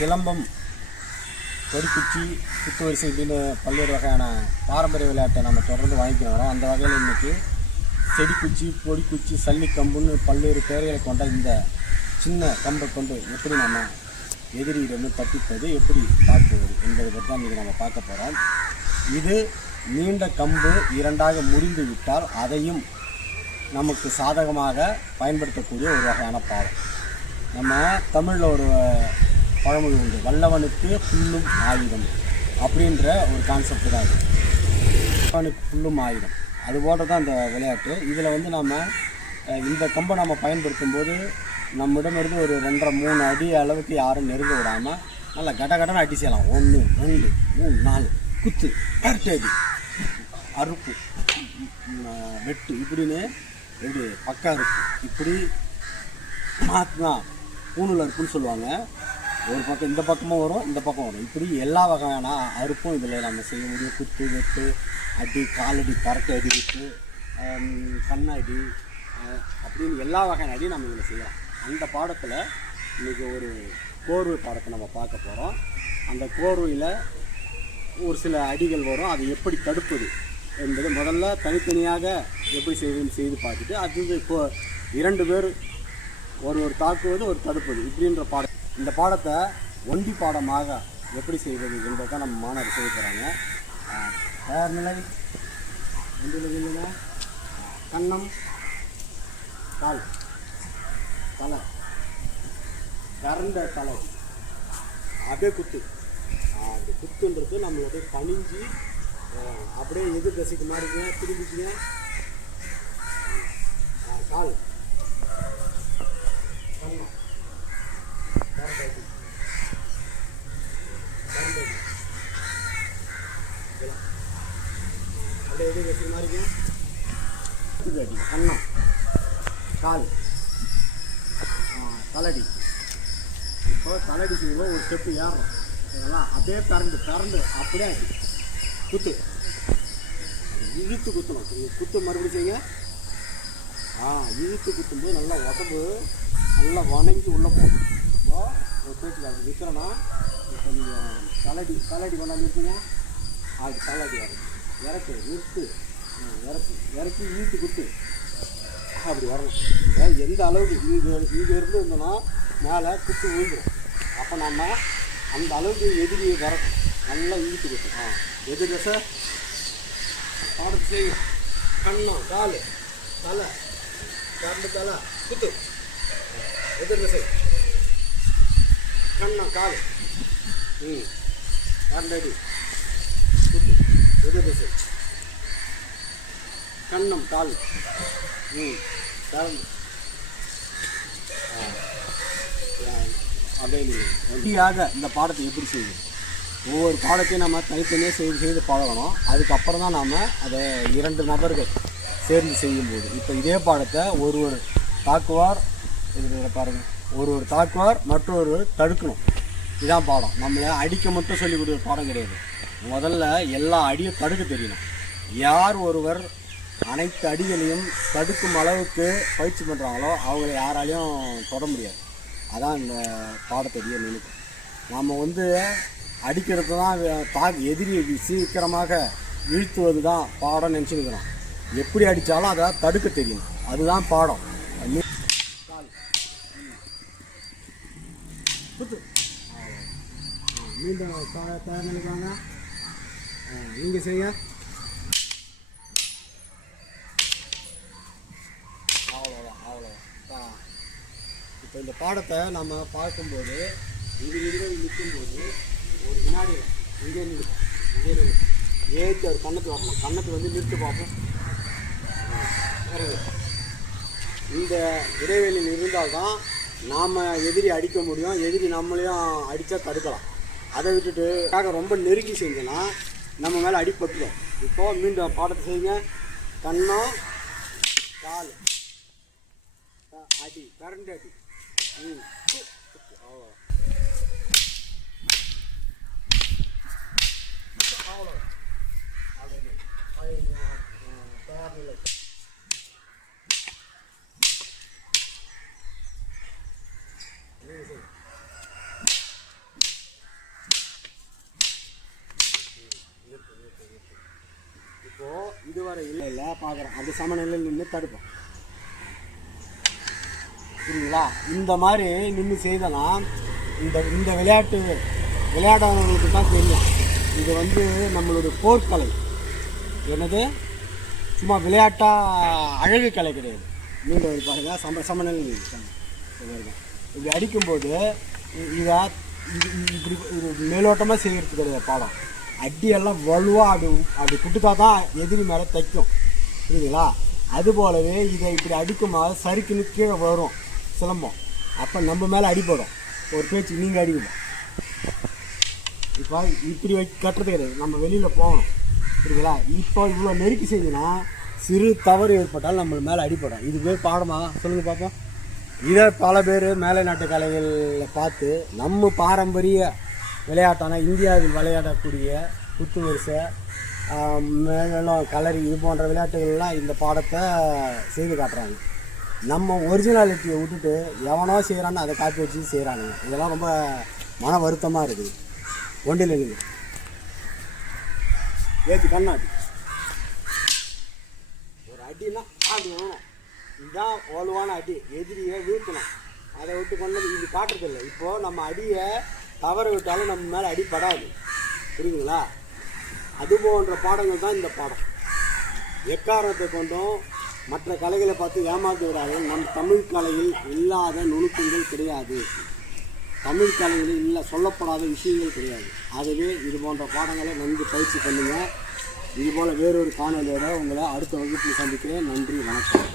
சிலம்பம் கொடிக்குச்சி குத்து வரிசை இப்படின்னு பல்வேறு வகையான பாரம்பரிய விளையாட்டை நம்ம தொடர்ந்து வாங்கிக்கிறோம் வரோம் அந்த வகையில் இன்றைக்கி செடிக்குச்சி பொடிக்குச்சி சல்லிக்கம்புன்னு பல்வேறு பெயர்களை கொண்ட இந்த சின்ன கம்பை கொண்டு எப்படி நம்ம எதிரியிடம் தப்பிப்பது எப்படி தாக்குவது என்பதை பற்றி தான் இன்றைக்கி நம்ம பார்க்க போகிறோம் இது நீண்ட கம்பு இரண்டாக முறிந்து விட்டால் அதையும் நமக்கு சாதகமாக பயன்படுத்தக்கூடிய ஒரு வகையான பாடம் நம்ம தமிழில் ஒரு பழமொழி உண்டு. வல்லவனுக்கு புல்லும் ஆயுதம் அப்படின்ற ஒரு கான்செப்ட் தான் இது. வல்லவனுக்கு புல்லும் ஆயுதம் அது போல தான் அந்த விளையாட்டு. இதில் வந்து நம்ம இந்த கம்பை நம்ம பயன்படுத்தும் போது நம்மிடமிருந்து ஒரு ரெண்டரை மூணு அடி அளவுக்கு யாரும் நெருங்க விடாமல் நல்லா கட கடன்னு அடி செய்யலாம். ஒன்று ரெண்டு மூணு நாலு குத்து கரெக்ட் அறுப்பு வெட்டு இப்படின்னு எப்படி பக்கா அறுப்பு இப்படி மாத்தினா பூணூல் இருக்குன்னு சொல்லுவாங்க. ஒரு பக்கம் இந்த பக்கமும் வரும் இந்த பக்கம் வரும். இப்படி எல்லா வகையான அறுப்பும் இதில் நம்ம செய்ய முடியும். குத்து வெட்டு அடி காலடி பறக்க அடி விட்டு கண்ணடி அப்படின்னு எல்லா வகையான அடியும் நம்ம இதில் செய்யலாம். அந்த பாடத்தில் இன்றைக்கி ஒரு கோர்வை பாடத்தை நம்ம பார்க்க போகிறோம் அந்த கோர்வையில் ஒரு சில அடிகள் வரும். அதை எப்படி தடுப்பது என்பது முதல்ல தனித்தனியாக எப்படி செய்வதுன்னு செய்து பார்த்துட்டு அது இப்போ இரண்டு பேர் ஒரு ஒரு தாக்குவது ஒரு தடுப்பது இப்படின்ற பாடம் இந்த பாடத்தை ஒண்டி பாடமாக எப்படி செய்வது என்பதை நம்ம மாணவர் செய்ய போகிறாங்க தயார் நிலை ஒன்றில் கன்னம் கால் தலை கரண்ட தலை அப்படியே குத்து. அந்த அப்படி குத்துன்றது நம்ம அப்படியே பணிஞ்சு அப்படியே எதிர் திசைக்கு மாறிக்கங்க திரும்பிக்கங்க. கால் கன்னம். கரண்ட் அடி. கரண்ட் அடி. இதெல்லாம். அப்படியே எதிர் அடி கால் ஆ, தலடி இப்போ தலடி செய்வோம் ஒரு ஸ்டெப்பு ஏறுறோம் இதெல்லாம் அப்படியே கரண்டு கரண்டு அப்படியே அடி. குத்து இழுத்து குத்தணும் குத்து மறுபடியும் செய்யுங்க ஆ இழுத்து குத்தும்போது நல்லா உடம்பு நல்லா வணங்கி உள்ளே போகும் இப்போ ஒரு பேச்சு அது விற்கிறோன்னா இப்போ நீங்கள் தலடி தலடி கொண்டாந்து நிறுத்துங்க அது தலடி வரும் இறக்கு நிறுத்து இறக்கி இறக்கி ஈட்டு குத்து. அப்படி வரணும். அதாவது எந்த அளவுக்கு இங்கே இங்கே இருந்து இருந்தோம்னா மேலே குத்து விழுந்துடும் அப்போ நம்ம அந்த அளவுக்கு எதிரி வர நல்லா இழுத்து குத்தும் ஆ எதிர் தசை பாடத்து செய்யும் கண்ணம் கால் தலை கரண்டு தலை குத்து. எதிர் திசை கண்ணம் கால். ம் கரண்டடி அடி. குத்து. எதிர் திசை கண்ணம் கால். ம் கரண்டு அப்படியாக இந்த பாடத்தை எப்படி செய்யுது ஒவ்வொரு பாடத்தையும் நம்ம தனித்தனியாக செய்து செய்து பழகணும் அதுக்கப்புறம் தான் நாம் அதை இரண்டு நபர்கள் சேர்ந்து செய்யும்போது. இப்போ இதே பாடத்தை ஒருவர் தாக்குவார். இதில் பாருங்கள் ஒருவர் தாக்குவார் மற்றொரு தடுக்கணும். இதான் பாடம். நம்மளை அடிக்க மட்டும் சொல்லிக் கொடுக்குற பாடம் கிடையாது. முதல்ல எல்லா அடியும் தடுக்க தெரியணும். யார் ஒருவர் அனைத்து அடிகளையும் தடுக்கும் அளவுக்கு பயிற்சி பண்ணுறாங்களோ அவங்கள யாராலையும் தொட முடியாது. அதான் இந்த பாடத்தடிய நினைக்கும் நாம் வந்து அடிக்கிறது தான் தா எதிரியை சீக்கிரமாக வீழ்த்துவது தான் பாடம் நினச்சிருக்கிறோம். எப்படி அடித்தாலும் அதை தடுக்க தெரியும். அதுதான் பாடம். மீண்டும் தயார் நீங்கள் செய்ய இப்போ இந்த பாடத்தை நம்ம பார்க்கும்போது இது இதுவே நிற்கும்போது ஒரு வினாடி இங்கே நிற்கும் இங்கே நிற்கும் ஏற்றி அவர் கண்ணத்து வரணும். கண்ணத்து வந்து நிறுத்து பார்ப்போம். இந்த இடைவெளியில் இருந்தால்தான் நாம் எதிரி அடிக்க முடியும். எதிரி நம்மளையும் அடித்தா தடுக்கலாம். அதை விட்டுட்டு காக ரொம்ப நெருக்கி செஞ்சோன்னா நம்ம மேலே அடிப்பட்டுரும் இப்போ மீண்டும் பாடத்தை செய்யுங்க. கண்ணம் கால். அடி கரண்ட் அடி. இப்போ இதுவரை இல்லை இல்லை பார்க்குறேன் அது சமநிலையில் நின்று தடுப்போம். புரியுங்களா இந்த மாதிரி நின்று செய்தனா இந்த இந்த விளையாட்டு விளையாடுறவங்களுக்கு தான் தெரியும். இது வந்து நம்மளுடைய போர்க்கலை. என்னது? சும்மா விளையாட்டாக அழகு கலை கிடையாது. மீண்டும் ஒரு பாருங்கள் சம சமநிலை இப்படி அடிக்கும்போது இதை இது இப்படி இது மேலோட்டமாக செய்கிறது கிடையாது பாடம். அடியெல்லாம் வலுவாக அப்படி அப்படி குட்டுத்தா தான் எதிரி மேலே தைக்கும். புரியுதுங்களா? அது போலவே இதை இப்படி அடிக்கும்போது சறுக்குன்னு கீழே வரும். சிலம்பம். அப்போ நம்ம மேலே அடிபடும். ஒரு பேச்சு நீங்கள் அடிக்கணும். இப்போ இப்படி வை கட்டுறது கிடையாது. நம்ம வெளியில் போகணும். புரியுதுங்களா? இப்போ இவ்வளோ நெருக்கி செஞ்சுன்னா சிறு தவறு ஏற்பட்டால் நம்ம மேலே அடிபடும். இது போய் பாடமா? சொல்லுங்கள் பார்ப்போம் இதை பல பேர் மேலை நாட்டு கலைகளில் பார்த்து நம்ம பாரம்பரிய விளையாட்டான இந்தியாவில் விளையாடக்கூடிய குத்து வரிசை மேலும் கலரி இது போன்ற விளையாட்டுகள்லாம் இந்த பாடத்தை செய்து காட்டுறாங்க. நம்ம ஒரிஜினாலிட்டியை விட்டுட்டு எவனோ செய்கிறான்னு அதை காப்பி வச்சு செய்கிறானுங்க இதெல்லாம் ரொம்ப மன வருத்தமாக இருக்குது. ஒன்றில் இருக்குது ஏற்றி கண்ணாடி. ஒரு அடினா அது வேணும். இதுதான் வலுவான அடி. எதிரியை வீழ்த்தணும். அதை விட்டு கொண்டது இது காட்டுறதில்லை. இப்போது நம்ம அடியை தவற விட்டாலும் நம்ம மேலே அடி படாது புரியுதுங்களா? அது போன்ற பாடங்கள் தான் இந்த பாடம். எக்காரணத்தை கொண்டும் மற்ற கலைகளை பார்த்து ஏமாந்து விடாதீர்கள் நம் தமிழ் கலையில் இல்லாத நுணுக்கங்கள் கிடையாது. தமிழ் கலைகளில் இல்லை சொல்லப்படாத விஷயங்கள் கிடையாது. ஆகவே இது போன்ற பாடங்களை நன்கு பயிற்சி பண்ணுங்கள் இது போல் வேறொரு காணொலியோட உங்களை அடுத்த வகுப்பில் சந்திக்கிறேன். நன்றி வணக்கம்.